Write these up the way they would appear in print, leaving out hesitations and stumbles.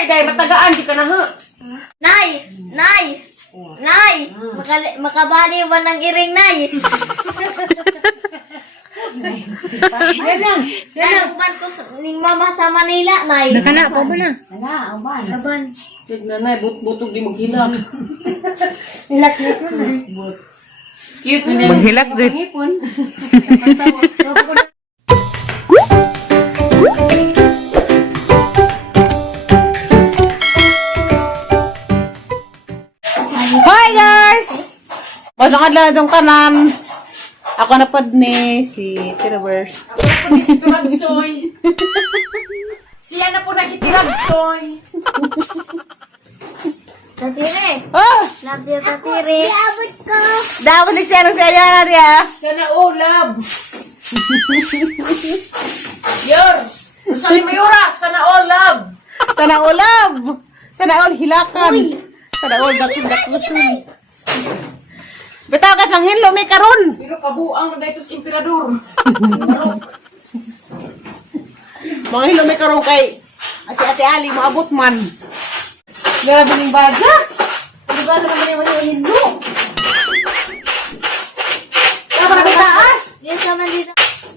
Dali, dahil matagaan, di ka na ha. Nay! Nay! Nay! Makabali ba ng iring, Nay? Yan ang ko ni Mama sa Manila, Nay. Nakana pa ba na? Laban. Sige na, butog di maghilak. Hilak-hilak na. Cute na Maghilak din. Hi guys! Masang adlaw dong tanan. Ako na pod ni si Tirabers. Ako na po ni si Turagsoy. Siya na po na si Turagsoy. Tatire. Oh! Love you, Tatire. Iabot ko. Dapat ni siya si Ayana Ria. Sana all love. Yor! Sabi Mayura, sana all love. Sana ulab. Sana all hilakan. Sana all daklusun. Bitaw ka sang hinlo may karon. Pero kabuang na dahil sa emperador. Mga hinlo may karon kay Ate Ali maabot man. Grabe ning baga. Ano ba naman yung hinlo? Tama na taas. Yes, naman dito.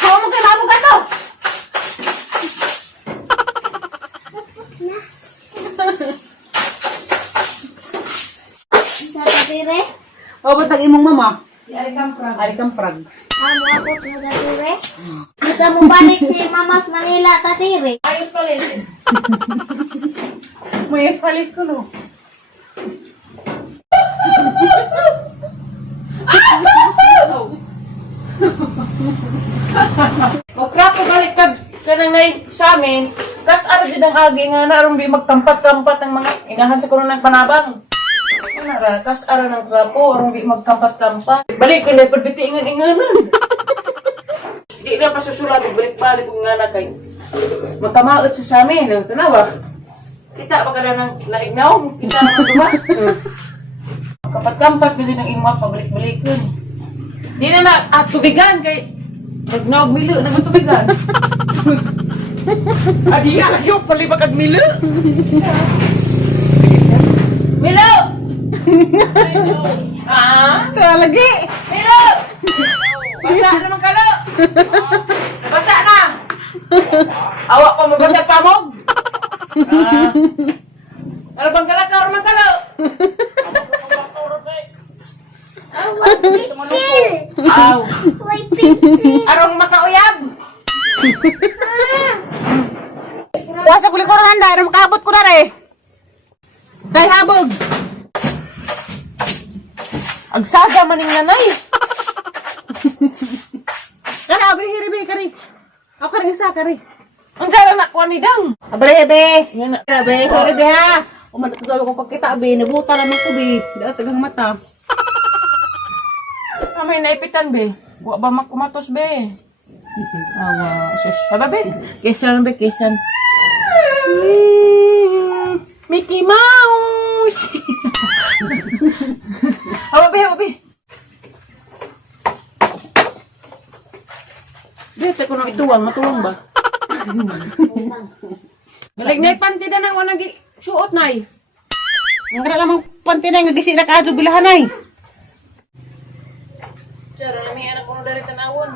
Hawa mo kay mabog ato. Sa Tatire. O ba't imong mama? Si Arikampra. Ali kang prag. Amo abot mo, Tatire. Gusto mo balik si Mama sa Manila, Tatire. Ayos pa rin. May palis ko no. Magkrapo galit ka nang nay sa amin. Kas ara din ang agi nga na aron di magkampat-kampat ang mga inahan sa kuno ng panabang. Ara kas ara ng krapo aron di magkampat-kampat. Balik ko na pagbiti ingan-inganan. Di na pasusulat balik-balik kung nga na kay magkamaot sa amin ang tanawa. Kita pa kada nang naignaw, kita na duma. Kampat-kampat din ang imong pabalik-balikon. Di na na at tubigan kay nagnog milo naman tubigan. Adi nga kayo palibag kag milo. Milo. Ah, Tara lagi. Milo. Basa naman kalo. Basa na. Awak pa mabasa pamog. Ah. Ano bang kalakaw naman kalo? Aw. Arong makauyab. Wasa ko likoran handa, ano makabot ko na re. Dahil habog. Agsaga maning nanay. Kana abri hiribe kari. Ako ring isa kari. Ang jara na kuha ni Dang. Abri be. Yan na. Be, sorry be ha. Umanat ko ko pagkita be, nabuta naman ko be. Dala tagang mata. May naipitan be. Wa ba makumatos be? Awa, sus. Haba be? Kesan be, kesan. Mickey Mouse. Haba be, haba be. Dito ko nang ituwang, matuwang ba? Balik na ipanti na nang wanang suot na eh. Ang kada lamang pantinay nga gisi na kaadto bilahanay. Sara, may anak ko na dali tanawon.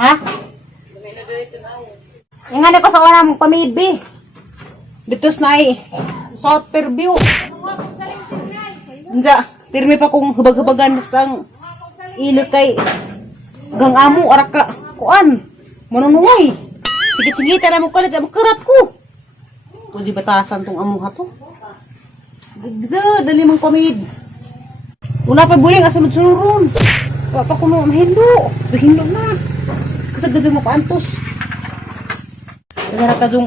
Ha? May na dali tanawon. Ang ano ko sa wala mong pamidbi. Ditos na ay South Fairview. Nja, pirmi pa kong hubag-hubagan sa ilog kay gang amo araka kuan. Manunungay. Sige-sige na mo kalit ang karat ko. O di batasan tong amo ha to. Gagda, dali mong pamid. Wala pa buling asa magsururon. Papa ko mo mahindo. Dahindo na. Kasagdad mo kaantos. Nagara ka dong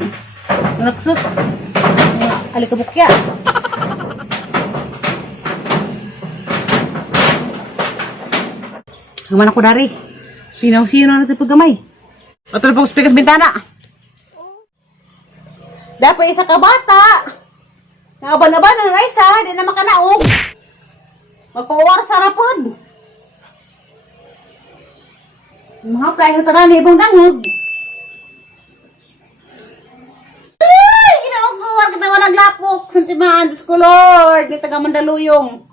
naksot. Alikabukya. Haman ako dari. Sinaw-sinaw na sa paggamay. Patulog pa ko sa pikas bintana. Dapat isa ka bata. Nakaban-aban na isa. Di na makanaog. Magpawar sa rapod. Mga play sa tanan ni ibang dangog. Ay! Ginaog ko. Huwag na Santiman, Diyos ko Lord, di taga Mandaluyong.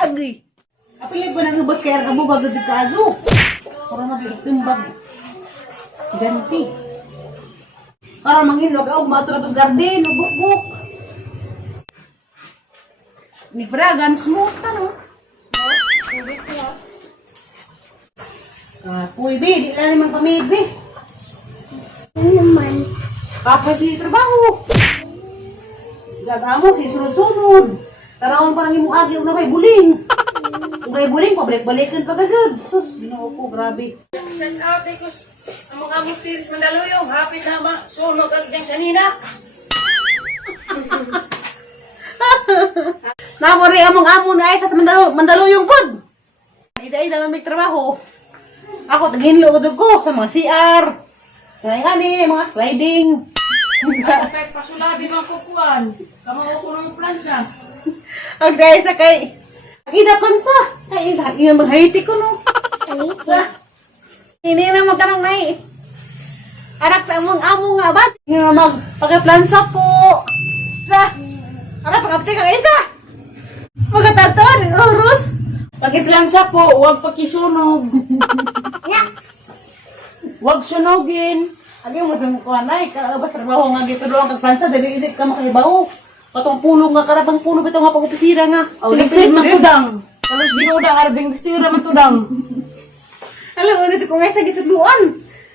Agoy. Apilay ko nang ubas kaya ang bubag na kaado. Para mag-itumbag. Ganti. Para manghilog ako, matulabas garden, buk-buk. Ni Bragan, smooth ka, no? Puy, be, di lang naman kami, be. Ano naman? Papa si trabaho. Gagamo, si sunod-sunod. Tarawon pa lang yung agi, na may buling. Kung may buling, pabalik-balikan pa kagad. Sus, ginoo ko, grabe. Shout out, Ikos. Ang mga mustiris Mandaluyong, hapit na masunog ang diyang sanina. Namori among amo na ay sa Mandaluyong pod. Ida naman may trabaho. Ako taginlo ko sa mga CR. Kaya nga ni, mga sliding. Kahit pasulabi mga kukuan, kamaw ko ng plansya. Ang dahil sa kay Akida pansa. Ay, yung mag-haiti ko no. Halika. Hindi na magkarang may anak sa among amo nga ba? Hindi na magpagaplansa po. Sa anak pagkapti kang isa. Magkataton, oros. Pagiplansa po, huwag pakisunog. Huwag sunogin. Agi mo dun ko anay, kaabas trabaho nga gito doon kag plansa dali ka makahibaw. Patong pulo nga karabang pulo bitaw nga pag-opisira nga. Lisod man tudang. Kalos ginudang, arbing bistira man tudang. Alam mo dito ko nga sa gituluan.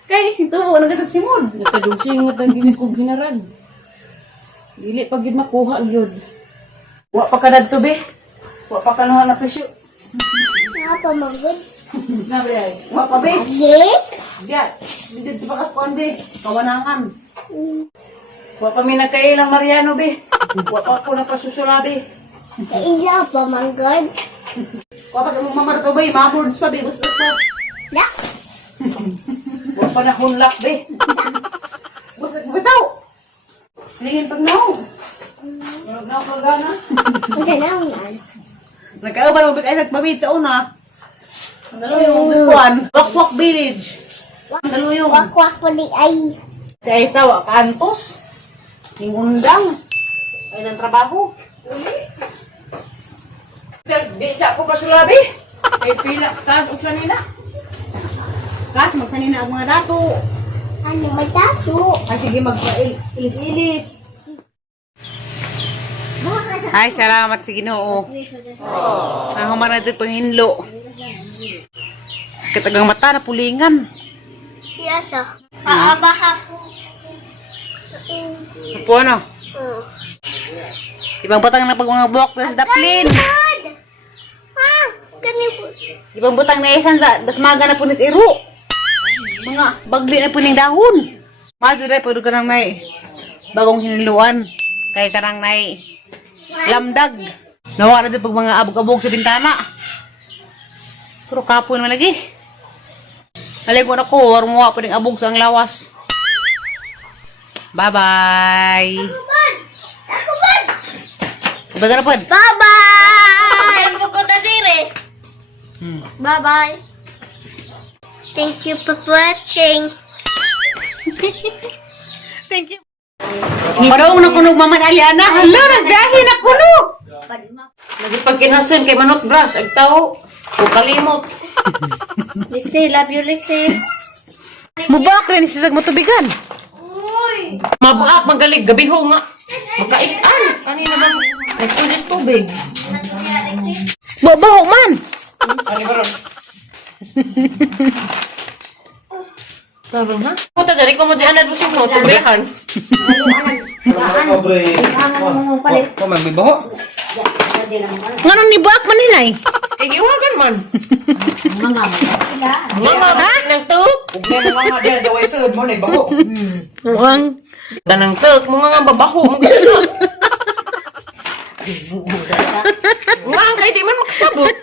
Kay ito mo nagasimod. Nagkadugsingot ang ginid kong ginarag. Dili pag yun makuha yun. Wa pa kadad to be. Wa pa kanuha na presyo. Napamagod. Nabi ay. Wa pa be. Agit? Diya, dito pa kaskuan be. Kawanangan. Wa pa mi nagkailang Mariano be. Wa pa ako napasusula be. Kaila pa manggod. Wa pa mo mamarto be, mamords pa be. Basta pa. Na? Wa pa na hunlak be. Basta bitaw. Tingin pag naw. Wala pa gana. Ang ganawan. Nagkaaban mo ba kayo nagpamit sa una? Mandaluyong kaskuan. Wakwak Village. Mandaluyong. Wakwak po di ay. Si Aisawa, kantos. Hingundang. Ay ng trabaho. Di sa ako pasulabi. Kay pila ka og sanina. Kas, magsanina ang mga dato. Ano mataso? Ay, sige, mag-ilis-ilis. Ay, salamat sa Ginoo. Ang humana dito panghinlo. Katagang mata na pulingan. Siya sa. Paabaha po. Ano po ano? Ibang butang na pag mga buwak na sa daplin. Ganipod! Ha? Ganipod. Ibang butang na isan das maga na po na sa iro. Mga bagli na po ng dahon. Maso rin, pwede ka nang may bagong hiniluan. Kaya ka nang may lamdag. Nawa na dito pag mga abog-abog sa bintana. Pero kapon naman lagi. Naligo na ko, warung mo pa rin abog sa ang lawas. Bye-bye. Takubad! Takubad! Baga na po. Bye-bye! Ay, bukod na dire. Bye-bye. Thank you for watching. Thank you. Parang na kunog Maman Aliana. Hala, nagbiyahe na kuno. Nagipagkinhasan kay manok bras, ag tao. O kalimot. Lixie, love you, Lixie. Mubak rin sisag matubigan. Uy! Mabuak, magalig, gabiho nga. Magkaisan. Kanina bang nagtulis tubig. Babaho man. Sabi ha? Puta, dari ko mo di anad mo mo, tubrihan. Kau main bawa? Nganong ni buak man hinay? Kay giwagan man. Mga nang tuk. Ugme mo nga dia jawai seud mo ni bawa. Uang. Danang tuk, mga nga babaho mo gina. Nga, kay di man makasabot.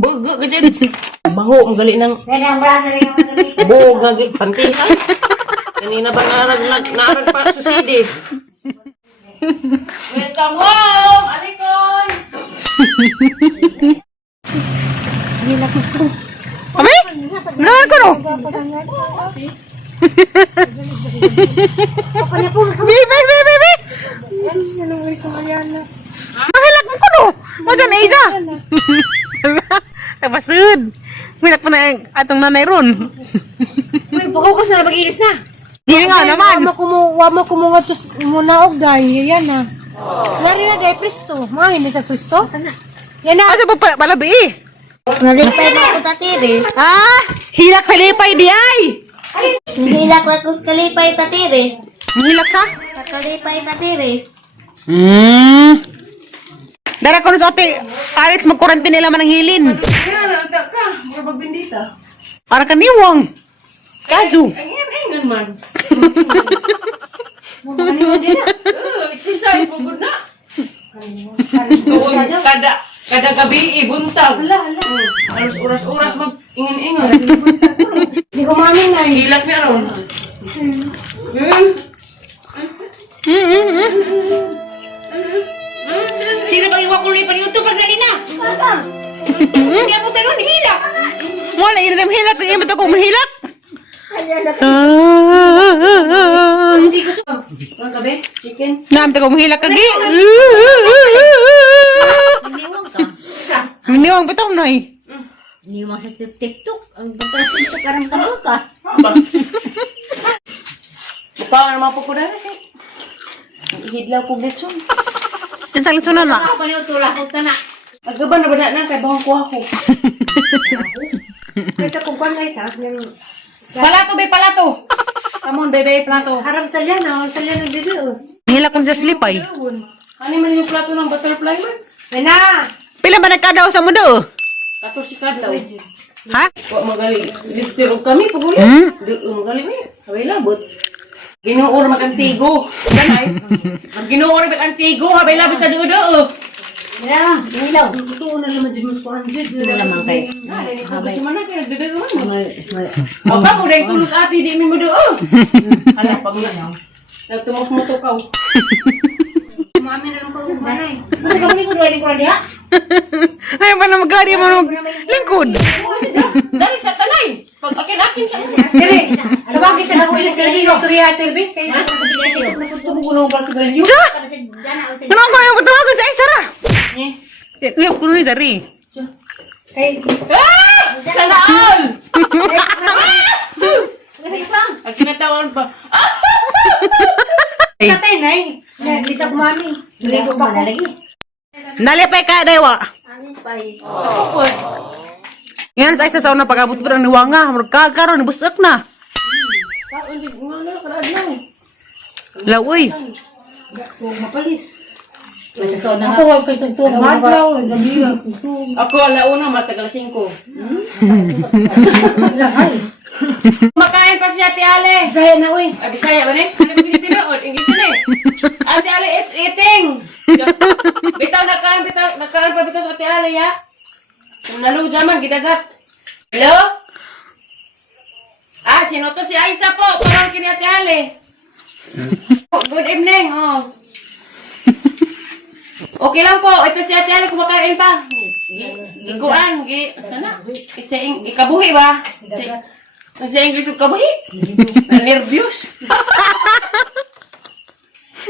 Bugo ka dyan. Baho, ang gali ng buhog nga pantihan. Kanina ba narag pa susidi? Welcome home, Alikoy! Amay? Nangan ko no? Isa! Tabasud! Minak pa na atong nanay ron. Uy, pagkakas na mag-iis na. Hindi nga naman. Wama kumunga muna og day. Yan na. Lari na day presto. Mga hindi sa presto. Yan na. Ano ba palabi eh? Nalipay na ako tatiri. Ah! Hilak kalipay di ay! Nihilak na ko sa kalipay tatiri. Hilak sa? Sa kalipay tatiri. Dara ko na sa ate, Alex, mag-quarantine nila man ang hilin. Yan, anda ka. Mga magbindita. Para kaniwang. Kaju. Ay, ingan man. Exercise mo good na. Kada gabi ibuntag. Alas oras-oras mag ingin-ingon. Di ko mamin na. Hilak niya ron. Sino bang iwa ko rin pa YouTube pag na? Hindi ako tayo hilak. Wala, yun ang hilak. Hindi mo akong mahilak. Hindi ko sa. Ang gabi, chicken. Naam, akong mahilak kagi. Miniwang pa ito, Nay. Iniwang sa TikTok. Ang bata sa TikTok karang ka. Mukha naman po ko na rin. Hidlaw po bitson. Yan salisunan na. Ako niyo tulak ko na. Agaban na ba na kay bang kuha ko. Kaysa kung kwan guys ha. Palato be palato. Kamon bebe plato. Haram sa liyan ha. Sa liyan bebe oh. Hilak kong just lipay. Ano man yung plato ng butterfly man? Ay na! Pila ba nagkadaw sa mundo? 14 kadlaw. Ha? Wa magaling. Lister og kami paguli. Magaling eh. Sabay labot. Ginuor magantigo. Ganay. Ginuor magantigo habay labot sa dudo. Mira, ilaw. Ito na naman dyan mas 400. Wala man kay. Hindi ko kasi man na kaya nagbibig ko man. O ka mo dahil tulog ate di mo do. Hala pag na. Nagtumok mo to ka. Mami na lang ko manay. Kasi kami ko dali ko dia. Ay, pa na magkari mo lingkod. Dali sa tanay. Pag akin sa dire. Tawagin sa ako ilang sa video. Storya terbi. Kaya tumugulo ba sa ganyo? Ano ko yung patawagan sa Isara? Uyap ko nun dari. Sana all! Ang kinatawan pa. Tatay, nay. Bisa ko mami. Ligo pa ko. Nalipay ka, Dewa. Ako Yan sa isa sa unang pag-abot ko ng niwanga. Magkakaroon, busak na. Lawoy. Ako wag kay tugtog. Madlaw, gabi. Ako alauna matagal 5. Makain pa si Ate Ale. Bisaya na uy. Bisaya ba ni? Ano ba tinutinood? English na eh. Ate Ale, it's eating. Bitaw nakain pa bitaw Ate Ale ya. Naluja man gidagat. Hello? Sino to si Aisa po? Parang kini Ate Ale. Good evening. Okay lang po. Ito si Ate Ale kumakain pa. Gikuan, sana. Ikabuhi ba? Sa English yung kabuhi. Nervyos.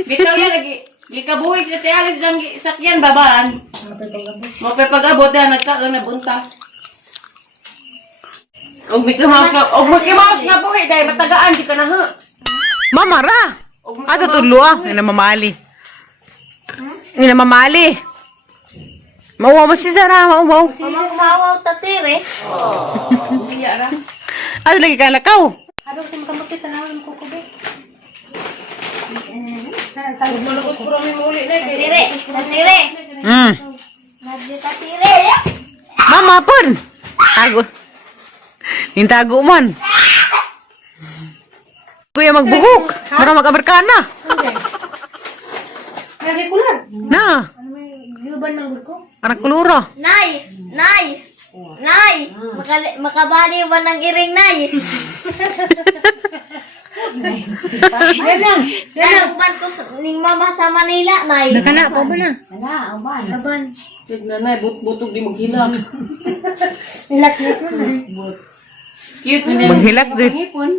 Bitaw yan, ikabuhi si Ate Ale sa sakyan, babaan. Mapapag-abot yan, nagkaon na buntas. Og magkimawas na buhi, dahil matagaan, di ka na ha. Mamara. Ato tulo ah. Yan ang mamali. Yan ang mamali. Mauwaw mo si Sarah, mauwaw. Kumawaw tatiri. Iya ra. Ano lagi ka lakaw? Ano sa makamapit na naman ko kubi? Malukot ko rin mo ulit na. Tatiri. Nadyo tatiri. Mama pun. Tago. Nintago man. Kuya magbuhok. Para mag-Amerikana. Regular. Na. Yuban ng gulko. Anak kulura. Nay! Makabali ba ng iring, Nay? Yan lang. Nanugban ko ning mama sa Manila, Nay. Nakana pa ba na? Aban. Tignan na, butog di maghilak. Nilaklas na, Nay. Cute. Maghilak din. Ngipon.